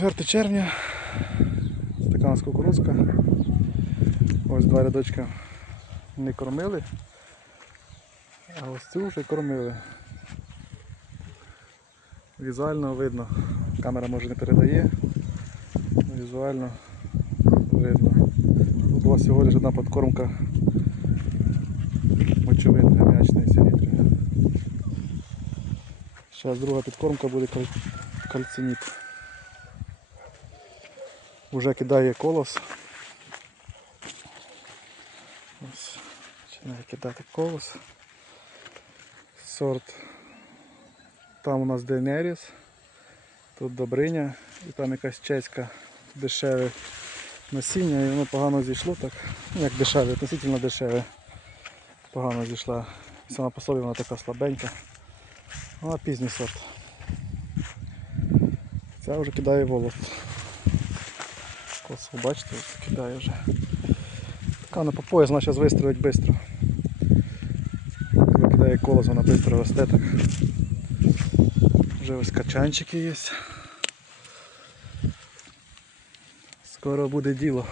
4 червня. Стаканська кукурузка. Ось два рядочка не кормили. А ось цю вже кормили. Візуально видно. Камера може не передає. але Візуально видно. Тут була всього лише одна подкормка мочовинна м'ячної селітри. Зараз друга підкормка буде каль- кальциніт. Уже кидає колос. Починає кидати колос. Сорт. Там у нас Денеріс, тут Добриня і там якась чеська дешеве насіння і воно погано зійшло так. Ну як дешеве, относительно дешеве. Погано зійшла. Сама по собі вона така слабенька. Вона пізній сорт. Ця вже кидає волос. Косу, бачите, кидає вже. Така вона по пояс, вона зараз вистрілить швидко. Коли кидає колос, вона швидко росте так. Вже ось качанчики є. Скоро буде діло.